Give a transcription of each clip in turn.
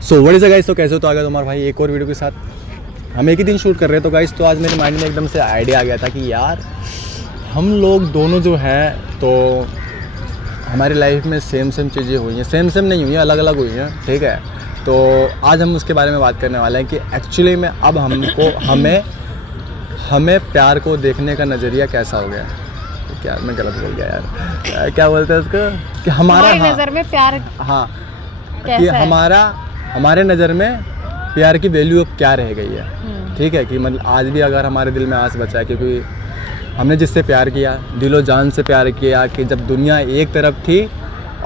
So what is guys, तो कैसे हो? तो आ गया तुम्हारा भाई एक और वीडियो के साथ। हम एक ही दिन शूट कर रहे हैं। तो गाइस तो आज मेरे माइंड में एकदम से आइडिया आ गया था कि यार हम लोग दोनों जो हैं तो हमारी लाइफ में सेम चीज़ें हुई हैं, सेम नहीं हुई हैं, अलग अलग हुई हैं, ठीक है। तो आज हम उसके बारे में बात करने वाले हैं कि एक्चुअली में अब हमें प्यार को देखने का नज़रिया कैसा हो गया है। क्या मैं गलत बोल गया यार, क्या बोलते हैं उसको कि हमारा नज़र में प्यार कि हमारे नज़र में प्यार की वैल्यू अब क्या रह गई है, ठीक है। कि मतलब आज भी अगर हमारे दिल में आस बचा है, क्योंकि हमने जिससे प्यार किया, दिलो जान से प्यार किया, कि जब दुनिया एक तरफ थी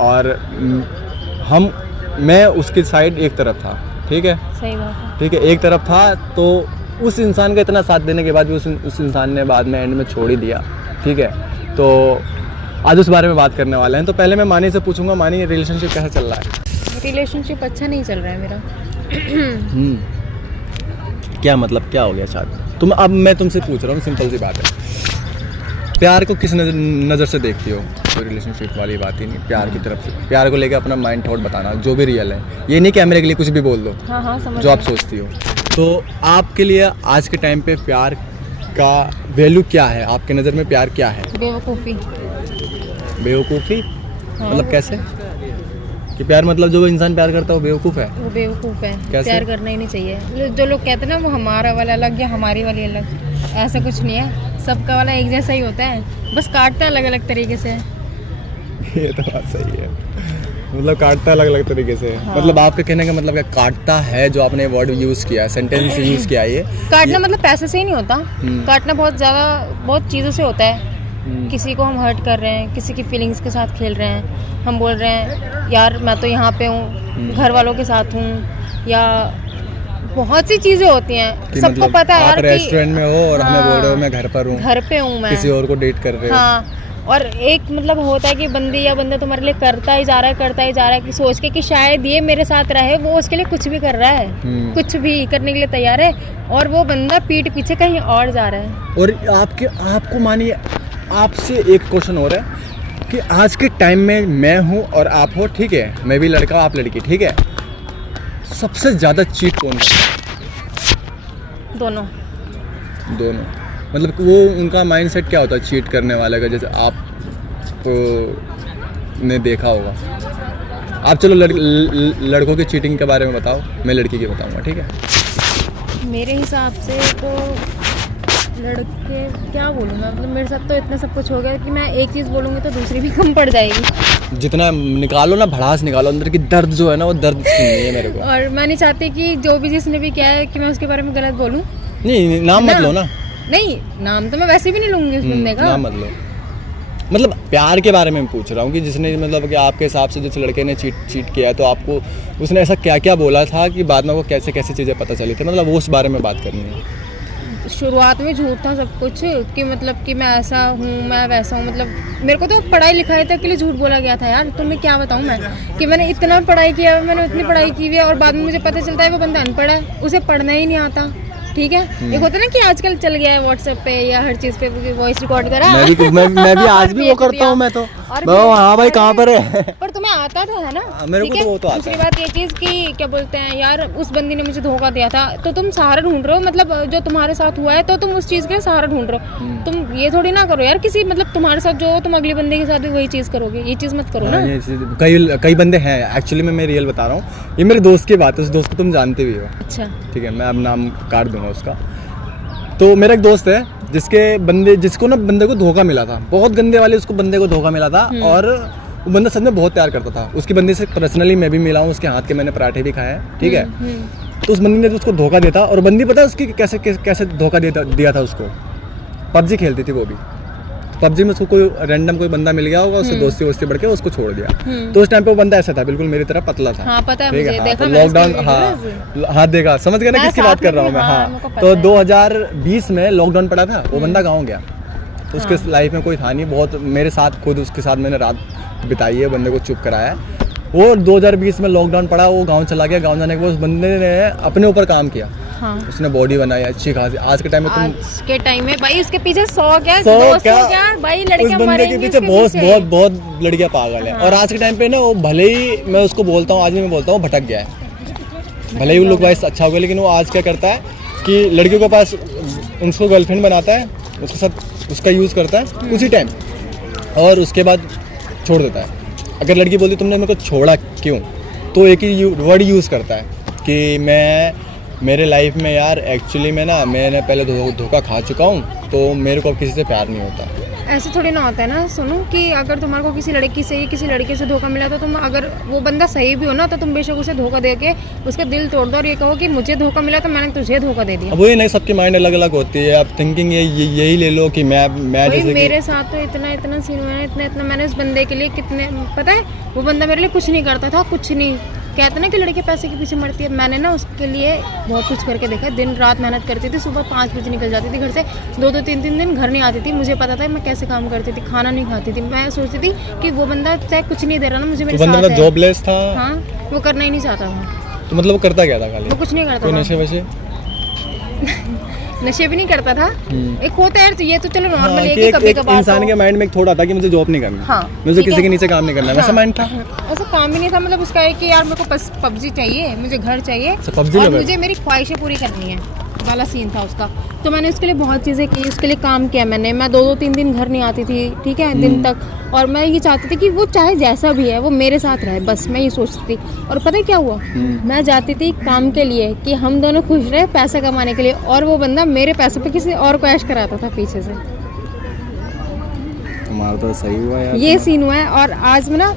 और मैं उसकी साइड एक तरफ था, ठीक है, सही बात है, ठीक है, एक तरफ था। तो उस इंसान का इतना साथ देने के बाद भी उस इंसान ने बाद में एंड में छोड़ ही दिया, ठीक है। तो आज उस बारे में बात करने वाले हैं। तो पहले मैं मानी से पूछूंगा, मानी रिलेशनशिप कैसा चल रहा है? रिलेशनशिप अच्छा नहीं चल रहा है मेरा। क्या मतलब, क्या हो गया शायद अब मैं तुमसे पूछ रहा हूँ, सिंपल सी बात है। प्यार को किस नज़र से देखती हो? कोई रिलेशनशिप वाली बात ही नहीं, प्यार की तरफ से, प्यार को लेकर अपना माइंड थॉट बताना जो भी रियल है, ये नहीं कैमरे के लिए कुछ भी बोल दो। हाँ, समझ जो आप सोचती हो। तो आपके लिए आज के टाइम पे प्यार का वैल्यू क्या है? आपके नज़र में प्यार क्या है? बेवकूफ़ी। हाँ। मतलब कैसे कि प्यार मतलब जो इंसान प्यार करता है वो बेवकूफ़ है? वो बेवकूफ़ है। कैसे? प्यार करना ही नहीं चाहिए। जो लोग कहते हैं ना वो हमारा वाला अलग या हमारी वाली अलग, ऐसा कुछ नहीं है। सबका वाला एक जैसा ही होता है, बस काटता अलग अलग तरीके से। ये तो बात सही है, मतलब काटता अलग अलग तरीके से। हाँ। मतलब आपके कहने का मतलब क्या काटता है, जो आपने वर्ड यूज़ किया, सेंटेंस यूज़ किया, ये काटना मतलब पैसे से ही नहीं होता। काटना बहुत चीज़ों से होता है। किसी को हम हर्ट कर रहे हैं, किसी की फीलिंग्स के साथ खेल रहे हैं, हम बोल रहे हैं यार मैं तो यहाँ पे हूँ, घर वालों के साथ हूँ, या बहुत सी चीज़ें होती हैं। सबको मतलब पता है यार आप रेस्टोरेंट में हो और हमें बोल रहे हो मैं घर पर हूँ, घर पे हूँ, मैं किसी और को डेट कर रहे हो। हाँ, और एक मतलब होता है कि बंदी या बंदा तुम्हारे लिए करता ही जा रहा है कि सोच के कि शायद ये मेरे साथ रहे, वो उसके लिए कुछ भी कर रहा है, कुछ भी करने के लिए तैयार है, और वो बंदा पीठ पीछे कहीं और जा रहा है। और आपको मानिए, आपसे एक क्वेश्चन हो रहा है कि आज के टाइम में मैं हूँ और आप हो, ठीक है, मैं भी लड़का आप लड़की, ठीक है, सबसे ज़्यादा चीट कौन करता है? दोनों। मतलब वो उनका माइंडसेट क्या होता है चीट करने वाले का? जैसे आप ने देखा होगा, आप चलो लड़कों की चीटिंग के बारे में बताओ, मैं लड़की की बताऊंगा, ठीक है। मेरे हिसाब से तो लड़के, क्या बोलूँगा, मतलब मेरे साथ तो इतना सब कुछ हो गया कि मैं एक चीज़ बोलूँगी तो दूसरी भी कम पड़ जाएगी। जितना निकालो ना, भड़ास निकालो, अंदर की दर्द जो है ना, वो दर्द सुननी है मेरे को। और मैं नहीं चाहती कि जो भी जिसने भी किया है कि मैं उसके बारे में गलत बोलूँ। नहीं, नाम मत लो ना। नहीं, नाम तो मैं वैसे भी नहीं लूँगी उस बंदे का। नाम मत लो। मतलब प्यार के बारे में पूछ रहा हूँ कि जिसने, मतलब कि आपके हिसाब से जिस लड़के ने चीट किया, तो आपको उसने ऐसा क्या बोला था कि बाद में वो कैसे चीज़ें पता चली थी, मतलब वो उस बारे में बात करनी है। शुरुआत में झूठ था सब कुछ, कि मतलब कि मैं ऐसा हूँ, मैं वैसा हूँ। मतलब मेरे को तो पढ़ाई लिखाई तक के लिए झूठ बोला गया था यार। तुम्हें क्या बताऊँ मैं कि मैंने इतना पढ़ाई किया, मैंने इतनी पढ़ाई की हुई है, और बाद में मुझे पता चलता है वो बंदा अनपढ़ है, उसे पढ़ना ही नहीं आता, ठीक है। एक होता है ना कि आजकल चल गया है व्हाट्सएप पे या हर चीज़ पे वॉइस रिकॉर्ड करा। मैं भी आज भी वो करता हूँ। मैं तो हाँ भाई, कहाँ पर है? पर तुम्हें आता तो है ना, मेरे को तो वो तो आता है। दूसरी बात ये चीज़ कि क्या बोलते हैं यार, उस बंदी ने मुझे धोखा दिया था, तो तुम सहारा ढूंढ रहे हो, मतलब जो तुम्हारे साथ हुआ है तो तुम उस चीज़ के सहारा ढूंढ रहे हो। तुम ये थोड़ी ना करो यार, किसी मतलब तुम्हारे साथ जो तुम अगले बंदे के साथ भी वही चीज़ करोगे, ये चीज़ मत करो ना। कई बंदे हैं एक्चुअली में, मैं रियल बता रहा हूँ, ये मेरे दोस्त की बात है, उस दोस्त को तुम जानते भी हो। अच्छा, ठीक है, मैं अब नाम काट दूंगा उसका। तो मेरा एक दोस्त है जिसको ना बंदे को धोखा मिला था, बहुत गंदे वाले उसको बंदे को धोखा मिला था, और वो बंदा सच में बहुत प्यार करता था। उसकी बंदी से पर्सनली मैं भी मिला हूँ, उसके हाथ के मैंने पराठे भी खाए हैं, ठीक है। तो उस बंदी ने उसको धोखा दिया था, और बंदी पता है उसकी कैसे धोखा दिया था उसको? पबजी खेलती थी वो भी, पबजी में उसको कोई रैंडम कोई बंदा मिल गया होगा, उससे दोस्ती बढ़ के उसको छोड़ दिया। तो उस टाइम पे वो बंदा ऐसा था, बिल्कुल मेरी तरह पतला था। हाँ, पता है मुझे, देखा लॉकडाउन, हाँ देखा, समझ गया ना किसकी बात कर रहा हूँ मैं। हाँ, तो 2020 में लॉकडाउन पड़ा था, वो बंदा गाँव गया, तो उसके लाइफ में कोई था नहीं, बहुत मेरे साथ खुद उसके साथ मैंने रात बिताई है, बंदे को चुप कराया है। वो 2020 में लॉकडाउन पड़ा, वो गाँव चला गया, गाँव जाने के बाद उस बंदे ने अपने ऊपर काम किया। हाँ। उसने बॉडी बनाई अच्छी खासी। आज के टाइम में भाई उसके पीछे 100 क्या भाई लड़कियां मरेंगी, के पीछे बहुत लड़कियां पागल है। और आज के टाइम पे ना वो भले ही मैं उसको बोलता हूँ, आज भी मैं बोलता हूँ भटक गया है, भले ही वो लोग वाइस अच्छा हो गया, लेकिन वो आज क्या करता है कि लड़कियों के पास उसको गर्लफ्रेंड बनाता है, उसके साथ उसका यूज़ करता है उसी टाइम, और उसके बाद छोड़ देता है। अगर लड़की बोलती तुमने मेरे को छोड़ा क्यों, तो एक ही वर्ड यूज़ करता है कि मेरे लाइफ में यार एक्चुअली मैंने पहले धोखा खा चुका हूँ, तो मेरे को अब किसी से प्यार नहीं होता। ऐसे थोड़ी ना होता है ना सुनो, कि अगर तुम्हारे को किसी लड़की से धोखा मिला तो तुम, अगर वो बंदा सही भी हो ना, तो तुम बेशक उसे धोखा दे के उसका दिल तोड़ दो और ये कहो कि मुझे धोखा मिला तो मैंने तुझे धोखा दे दिया। अब वही नहीं, सबकी माइंड अलग अलग होती है। आप थिंकिंग यही ले लो कि मैं जैसे मेरे साथ तो इतना सीन हुआ है, इतना मैंने उस बंदे के लिए कितने, पता है वो बंदा मेरे लिए कुछ नहीं करता था, कुछ नहीं। कहते ना कि लड़के पैसे के पीछे मरती है, मैंने ना उसके लिए बहुत कुछ करके देखा। दिन रात मेहनत करती थी, सुबह 5 बजे निकल जाती थी घर से, 2-2 3-3 दिन घर नहीं आती थी। मुझे पता था मैं कैसे काम करती थी, खाना नहीं खाती थी। मैं सोचती थी कि वो बंदा चाहे कुछ नहीं दे रहा ना, मुझे मेरे साथ है। जॉबलेस था। हाँ, वो करना ही नहीं चाहता था। तो मतलब वो करता क्या था? खाली वो कुछ नहीं करता कोई था। नशे वशे नशे भी नहीं करता था। एक होता है तो ये तो चलो नॉर्मल है कि कि कभी एक कभार इंसान के माइंड में एक थोड़ा था कि मुझे जॉब नहीं करना, हाँ, मुझे ठीक किसी है। के नीचे काम नहीं करना, वैसा माइंड था। ऐसा काम ही नहीं था, मतलब उसका है कि यार मेरे को बस पबजी चाहिए, मुझे घर चाहिए PUBG और लगा? मुझे मेरी ख्वाहिशें पूरी करनी है वाला सीन था उसका। तो मैंने उसके लिए बहुत चीज़ें की, उसके लिए काम किया मैंने। मैं 2-2 3 दिन घर नहीं आती थी, ठीक है, दिन तक। और मैं ये चाहती थी कि वो चाहे जैसा भी है वो मेरे साथ रहे, बस मैं ये सोचती थी। और पता है क्या हुआ, मैं जाती थी काम के लिए कि हम दोनों खुश रहे, पैसा कमाने के लिए, और वो बंदा मेरे पैसे पे किसी और को ऐश कराता था पीछे से। तुम्हारा तो सही हुआ यार। ये सीन हुआ है। और आज में ना,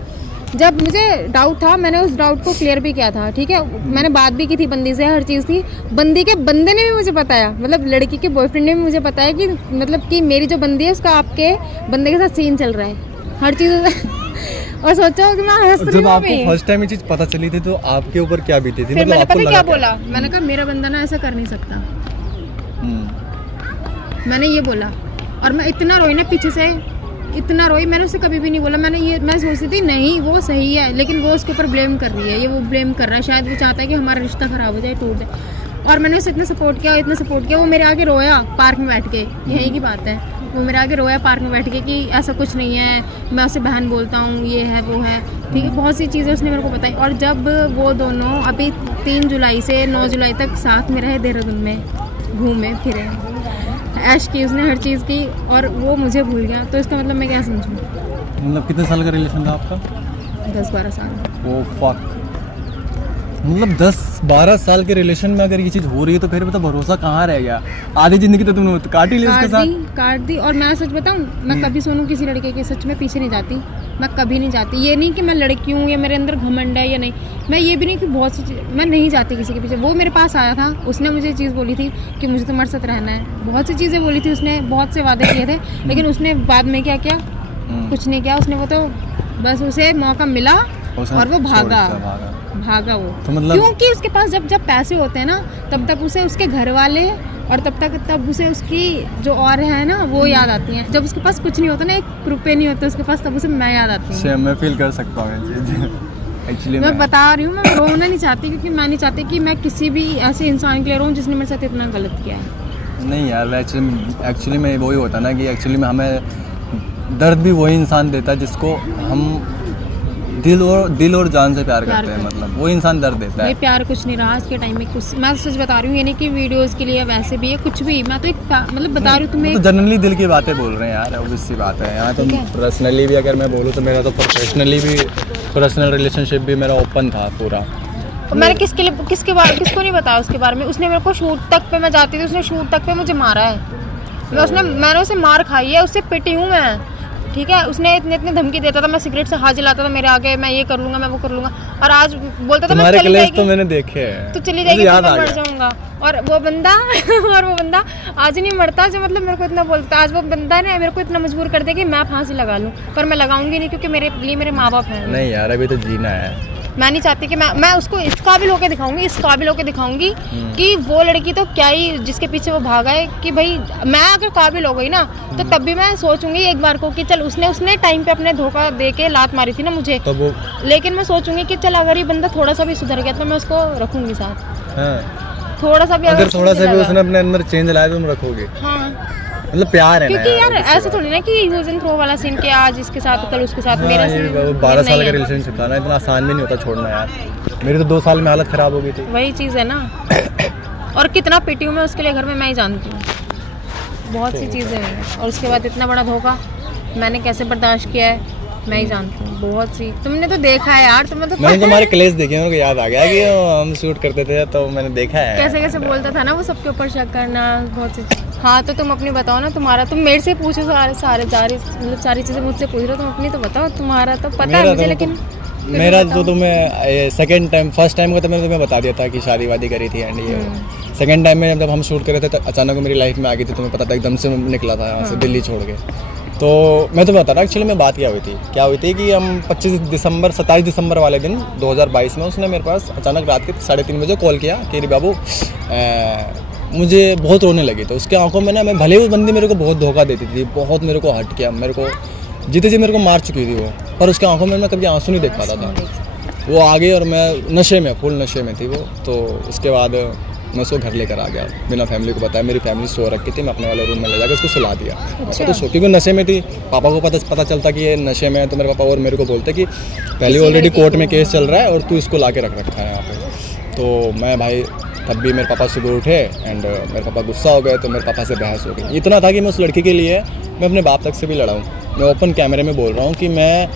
जब मुझे डाउट था, मैंने उस डाउट को क्लियर भी किया था, ठीक है। मैंने बात भी की थी बंदी से, हर चीज़ थी। बंदे ने भी मुझे बताया, मतलब लड़की के बॉयफ्रेंड ने भी मुझे बताया कि मतलब कि मेरी जो बंदी है उसका आपके बंदे के साथ सीन चल रहा है, हर चीज़। और सोचो कि मैं हंस रही जब हूँ आपको अभी। फर्स्ट टाइम ये चीज पता चली थी तो आपके ऊपर क्या बीती थी? फिर मतलब मैंने आपको पता लगा क्या बोला, मैंने कहा मेरा बंदा ना ऐसा कर नहीं सकता, मैंने ये बोला। और मैं इतना रोई ना पीछे से, इतना रोई। मैंने उसे कभी भी नहीं बोला, मैं सोचती थी नहीं वो सही है, लेकिन वो उसके ऊपर ब्लेम कर रही है, ये वो ब्लेम कर रहा है, शायद वो चाहता है कि हमारा रिश्ता खराब हो जाए, टूट जाए। और मैंने उसे इतना सपोर्ट किया, वो मेरे आगे रोया पार्क में बैठ के, यही की बात है, वो मेरे आगे रोया पार्क में बैठ के कि ऐसा कुछ नहीं है, मैं उसे बहन बोलता हूँ, ये है वो है, ठीक है। बहुत सी चीज़ें उसने मेरे को बताई। और जब वो दोनों अभी 3 जुलाई से 9 जुलाई तक साथ में रहे, देहरादून में घूमे फिरे, ऐश की उसने हर चीज़ की, और वो मुझे भूल गया, तो इसका मतलब मैं क्या समझूँ? मतलब कितने साल का रिलेशन था आपका? 10-12 साल। ओ फक, मतलब 10-12 साल के रिलेशन में अगर ये चीज़ हो रही है तो फिर तो भरोसा कहाँ रह गया? आधी जिंदगी तो तुमने काट ही ली उसके साथ। काट दी। और मैं सच बताऊँ, मैं कभी सोनू किसी लड़के के सच में पीछे नहीं जाती, मैं कभी नहीं जाती। ये नहीं कि मैं लड़की हूँ या मेरे अंदर घमंड है या नहीं, मैं ये भी नहीं कि बहुत सी मैं नहीं जाती किसी के पीछे। वो मेरे पास आया था, उसने मुझे चीज़ बोली थी कि मुझे तुम्हारे साथ रहना है, बहुत सी चीज़ें बोली थी उसने, बहुत से वादे किए थे, लेकिन उसने बाद में क्या किया? कुछ नहीं किया उसने। वो तो बस उसे मौका मिला और वो भागा वो। तो मतलब क्योंकि उसके पास जब पैसे होते हैं ना, तब उसे उसके घर वाले, और तब उसे उसकी जो और है ना वो याद आती हैं। जब उसके पास कुछ नहीं होता ना, 1 रुपये नहीं होता उसके पास, तब उसे मैं याद आती हूँ। मैं फील कर सकता हूँ एक्चुअली। मैं बता रही हूँ, मैं रोना नहीं चाहती, क्योंकि मैं नहीं चाहती कि मैं किसी भी ऐसे इंसान के लिए रोऊं जिसने मेरे साथ इतना गलत किया है। नहीं यार, एक्चुअली में वही होता ना कि एक्चुअली में हमें दर्द भी वही इंसान देता है जिसको हम दिल और जान से प्यार करते हैं, मतलब वो इंसान दर्द देता है। ये प्यार कुछ नहीं रहा आज के टाइम में, कुछ। मैं सच बता रही हूँ, ये नहीं कि वीडियोस के लिए, वैसे भी है कुछ भी, मैं तो एक मतलब बता रही हूँ तुम्हें। तो जनरली दिल की बातें बोल रहे हैं यार, ऑब्वियस सी बात है। यहाँ तो पर्सनली भी अगर मैं बोलूँ तो मेरा तो प्रोफेशनली भी, पर्सनल रिलेशनशिप भी मेरा ओपन था पूरा। मैंने किसको नहीं बताया उसके बारे में। उसने मेरे को शूट तक पे, मैं जाती थी, उसने शूट तक पे मुझे मारा है। मैंने उसे मार खाई है, उससे पिटी हूँ मैं, ठीक है। उसने इतने धमकी देता था, मैं सिगरेट से हाथ जलाता था मेरे आगे, मैं ये कर लूंगा, मैं वो कर लूंगा, और आज बोलता था मैं चली जाएगी तो मैंने देखे हैं, तो चली जाएगी तो मैं मर जाऊंगा। और वो बंदा आज नहीं मरता जो मतलब मेरे को इतना बोलता। आज वो बंदा ने मेरे को इतना मजबूर कर दिया कि मैं फांसी लगा लूं, पर मैं लगाऊंगी नहीं, क्योंकि मेरे लिए मेरे माँ बाप हैं। नहीं यार, अभी तो जीना है। मैं नहीं चाहती कि मैं उसको इस काबिल होके दिखाऊंगी कि वो लड़की तो क्या ही, जिसके पीछे वो भागा है, कि भाई मैं अगर काबिल हो गई ना तो तब भी मैं सोचूंगी एक बार को कि चल उसने टाइम पे अपने धोखा दे के लात मारी थी ना मुझे, तो वो, लेकिन मैं सोचूंगी कि चल अगर ये बंदा थोड़ा सा भी सुधर गया तो मैं उसको रखूंगी साथ। हाँ। थोड़ा सा भी अगर थोड़ा सा भी उसने अपने अंदर चेंज लाया तो तुम रखोगे। हाँ, मतलब प्यार है ना क्योंकि यार ऐसे थोड़ी ना कि यूज एंड थ्रो वाला सीन के आज इसके साथ कल उसके साथ। मेरा 12 साल का रिलेशनशिप था ना, इतना आसान भी नहीं होता छोड़ना यार। मेरी तो 2 साल में हालत ख़राब हो गई थी। वही चीज़ है ना। और कितना पिटी हूँ मैं उसके लिए घर में, मैं ही जानती हूँ। बहुत सी चीज़ें हैं और उसके बाद इतना बड़ा धोखा मैंने कैसे बर्दाश्त किया है मैं ही जानती हूँ। बहुत सी तुमने तो देखा है यार, तुम्हें तो मैंने तुम्हारे क्लेश देखे, मेरे को याद आ गया कि हम शूट करते थे तो मैंने देखा है कैसे कैसे बोलता था ना वो, सबके ऊपर शक करना, बहुत सी। हाँ तो तुम अपनी बताओ ना, तुम्हारा तुम मेरे से पूछो मतलब सारी चीज़ें मुझसे पूछ रहे हो, तुम अपनी तो बताओ। तुम्हारा तो पता है मुझे, लेकिन मेरा तो तुम्हें सेकंड टाइम, फर्स्ट टाइम को तो मैंने तुम्हें बता दिया था कि शादी वादी करी थी एंड ये। सेकंड टाइम में जब हम शूट कर रहे थे तो अचानक मेरी लाइफ में आ गई थी, तुम्हें पता था, एकदम से मैं निकला था यहाँ से दिल्ली छोड़ के। तो मैं तुम्हें बता रहा एक्चुअली में बात क्या हुई थी कि हम 27 दिसंबर वाले दिन 2022 में उसने मेरे पास अचानक रात के 3:30 बजे कॉल किया कि रे बाबू मुझे बहुत रोने लगी। तो उसके आंखों में ना, मैं भले वो बंदी मेरे को बहुत धोखा देती थी, बहुत मेरे को हर्ट किया, मेरे को जीते जी मेरे को मार चुकी थी वो, पर उसके आंखों में मैं कभी आंसू नहीं देख पाता था। वो आ गई और मैं नशे में, फुल नशे में थी वो। तो उसके बाद मैं उसको घर लेकर आ गया बिना फैमिली को बताया। मेरी फैमिली सो रखी थी, मैं अपने वाले रूम में ले जाकर उसको सुला दिया। अच्छा। तो सो, क्योंकि नशे में थी, पापा को पता चलता कि ये नशे में है, तो मेरे पापा और मेरे को बोलते कि पहले ऑलरेडी कोर्ट में केस चल रहा है और तू इसको ला के रख रखा है यहाँ पे। तो मैं भाई तब भी मेरे पापा सुबह उठे एंड मेरे पापा गुस्सा हो गए, तो मेरे पापा से बहस हो गई। इतना था कि मैं उस लड़की के लिए मैं अपने बाप तक से भी लड़ा हूँ। मैं ओपन कैमरे में बोल रहा हूँ कि मैं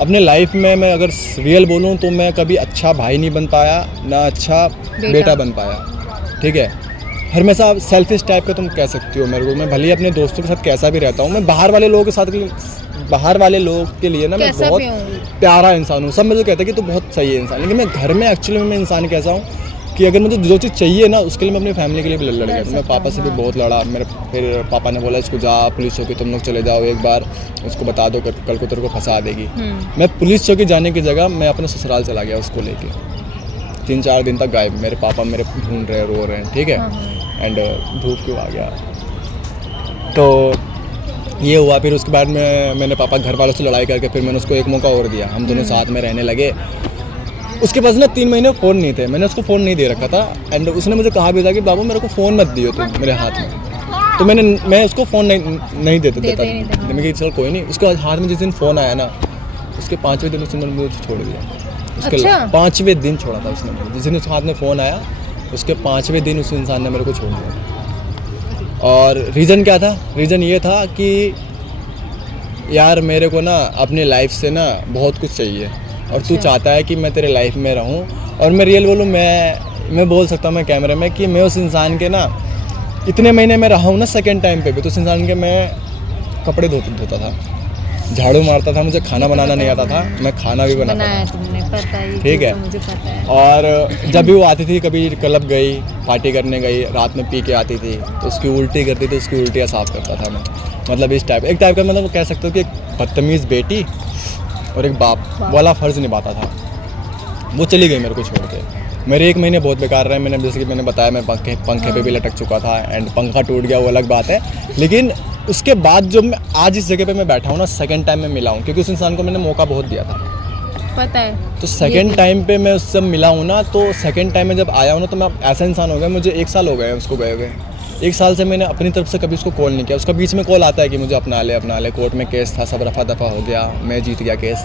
अपने लाइफ में, मैं अगर रियल बोलूँ तो मैं कभी अच्छा भाई नहीं बन पाया, ना अच्छा बेटा बन पाया। ठीक है, हमेशा सेल्फिश टाइप का तुम कह सकती हो मेरे को। मैं भले ही अपने दोस्तों के साथ कैसा भी रहता हूँ, मैं बाहर वाले लोगों के साथ, बाहर वाले लोग के लिए ना मैं बहुत प्यारा इंसान हूँ। सब मुझे कहते हैं कि तू बहुत सही है इंसान, लेकिन मैं घर में एक्चुअली में इंसान कैसा हूँ कि अगर मुझे जो चीज़ चाहिए ना, उसके लिए मैं अपनी फैमिली के लिए भी लड़ गया। मैं पापा से भी बहुत लड़ा। मेरे फिर पापा ने बोला इसको जा पुलिस चौकी तुम लोग चले जाओ, एक बार उसको बता दो, कल को तेरे को फंसा देगी। मैं पुलिस चौकी जाने की जगह मैं अपने ससुराल चला गया उसको लेके। 3-4 दिन तक गायब। मेरे पापा मेरे ढूंढ रहे, रो रहे हैं। ठीक है, एंड धूप क्यों आ गया। तो ये हुआ। फिर उसके बाद मैंने पापा घर वालों से लड़ाई करके फिर मैंने उसको एक मौका और दिया। हम दोनों साथ में रहने लगे। उसके पास ना 3 महीने फ़ोन नहीं थे, मैंने उसको फ़ोन नहीं दे रखा था एंड उसने मुझे कहा भी था कि बाबू मेरे को फ़ोन मत दियो तुम मेरे हाथ में। तो मैं उसको फ़ोन नहीं देता मैं कि चल कोई नहीं। उसके हाथ में जिस दिन फ़ोन आया ना, उसके 5वें दिन उसने मुझे छोड़ दिया। उसके 5वें दिन छोड़ा था उसने मुझे। जिस दिन उसके हाथ में फ़ोन आया उसके 5वें दिन उस इंसान ने मेरे को छोड़ दिया। और रीज़न क्या था? रीज़न ये था कि यार मेरे को ना अपनी लाइफ से ना बहुत कुछ चाहिए और तू चाहता है कि मैं तेरे लाइफ में रहूं। और मैं रियल बोलूं, मैं बोल सकता हूं मैं कैमरे में कि मैं उस इंसान के ना इतने महीने में रहा हूं ना, सेकंड टाइम पे भी तो उस इंसान के मैं कपड़े धोता था, झाड़ू मारता था, मुझे खाना बनाना नहीं आता था, मैं खाना भी बनाता था। ठीक है, मुझे पता है। और जब भी वो आती थी, कभी क्लब गई, पार्टी करने गई, रात में पी के आती थी तो उसकी उल्टी करती थी, उसकी उल्टियाँ साफ़ करता था मैं। मतलब इस टाइप, एक टाइप का मतलब कह सकते हो कि एक बदतमीज़ बेटी और एक बाप वाला फ़र्ज़ निभाता था। वो चली गई मेरे को छोड़ के। मेरे 1 महीने बहुत बेकार रहे। मैंने जैसे कि मैंने बताया, मैं पंखे पे भी लटक चुका था एंड पंखा टूट गया, वो अलग बात है। लेकिन उसके बाद जो मैं आज इस जगह पे मैं बैठा हूँ ना, सेकंड टाइम में मिला हूँ, क्योंकि उस इंसान को मैंने मौका बहुत दिया था, पता है। तो सेकंड टाइम पे मैं उससे मिला हूँ ना, तो सेकंड टाइम में जब आया हूँ ना, तो मैं ऐसा इंसान हो गया। मुझे 1 साल हो गए उसको गए हुए। 1 साल से मैंने अपनी तरफ से कभी उसको कॉल नहीं किया। उसका बीच में कॉल आता है कि मुझे अपना ले, कोर्ट में केस था, सब रफा दफा हो गया, मैं जीत गया केस।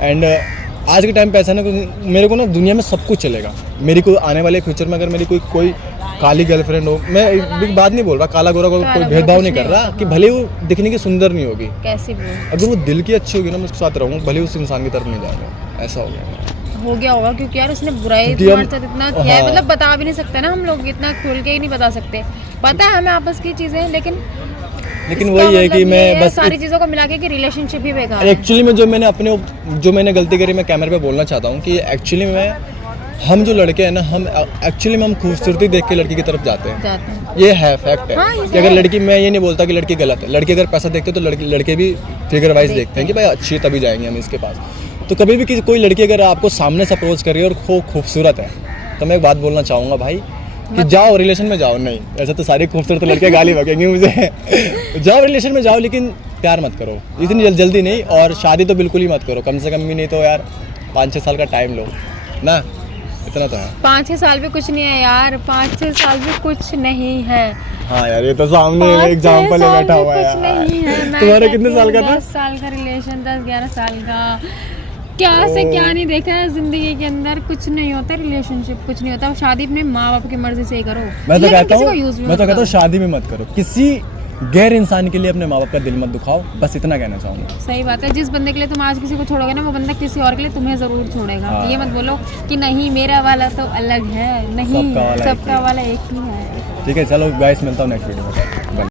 एंड आज के टाइम पे ऐसा ना, मेरे को ना दुनिया में सब कुछ चलेगा। मेरी कोई आने वाले फ्यूचर में अगर मेरी कोई काली गर्लफ्रेंड हो, मैं बिग बात नहीं बोल रहा, काला गोरा को कोई भेदभाव नहीं कर रहा कि भले वो दिखने की सुंदर नहीं होगी, कैसी भी अगर वो दिल की अच्छी होगी ना, मैं उसके साथ रहूँगा, भले उस इंसान की तरफ नहीं जाऊँगा। ऐसा हो गया होगा, क्योंकि यार उसने बुराई तुम्हारे साथ इतना किया है, मतलब बता भी नहीं सकते ना हम लोग, इतना खुल के ही नहीं बता सकते। पता है हमें आपस की चीज़ें, लेकिन वही है कि मैं बस सारी चीज़ों को मिला के कि रिलेशनशिप ही बेकार है। एक्चुअली में जो मैंने गलती करी, मैं कैमरे पे बोलना चाहता हूँ कि एक्चुअली में हम जो लड़के हैं ना, हम खूबसूरती देख के लड़की की तरफ जाते हैं। ये है फैक्ट है। कि अगर लड़की, मैं ये नहीं बोलता कि लड़की गलत है, लड़के अगर पैसा देखते तो लड़के भी फिगर वाइज देखते हैं कि भाई अच्छी तभी जाएंगे हम इसके पास। तो कभी भी कोई लड़की अगर आपको सामने से अप्रोच कर रही है और वो खूबसूरत है, तो मैं एक बात बोलना चाहूँगा भाई कि जाओ रिलेशन में जाओ। नहीं, ऐसा तो सारी खूबसूरत लड़कियाँ गाली बकेंगी मुझे। जाओ रिलेशन में जाओ, लेकिन प्यार मत करो इतनी जल्दी नहीं, और शादी तो बिल्कुल ही मत करो, कम से कम भी नहीं तो यार 5-6 साल का टाइम लो ना, इतना तो है। 5-6 साल भी कुछ नहीं है यार, 5-6 साल भी कुछ नहीं है। हाँ यार, ये तो सामने एग्जाम्पल है बैठा हुआ है। तुम्हारा कितने साल का था? 10 साल का रिलेशन, 10-11 साल का। क्या से क्या नहीं देखा है जिंदगी के अंदर। कुछ नहीं होता रिलेशनशिप, कुछ नहीं होता। शादी अपने माँ बाप की मर्जी से ही करो। मैं तो लेकिन कहता किसी हूँ को use भी मत मैं तो करो। शादी भी मत करो, किसी गैर इंसान के लिए अपने माँ बाप का दिल मत दुखाओ, बस इतना कहना चाहूँगा। सही बात है। जिस बंदे के लिए तुम आज किसी को छोड़ोगे ना, वो बंदा किसी और के लिए तुम्हें जरूर छोड़ेगा। हाँ। ये मत बोलो कि नहीं मेरा वाला तो अलग है, नहीं सबका वाला एक ही सबका है। वाला एक ही है। ठीक है, चलो गाइस, मिलता हूँ नेक्स्ट वीडियो में।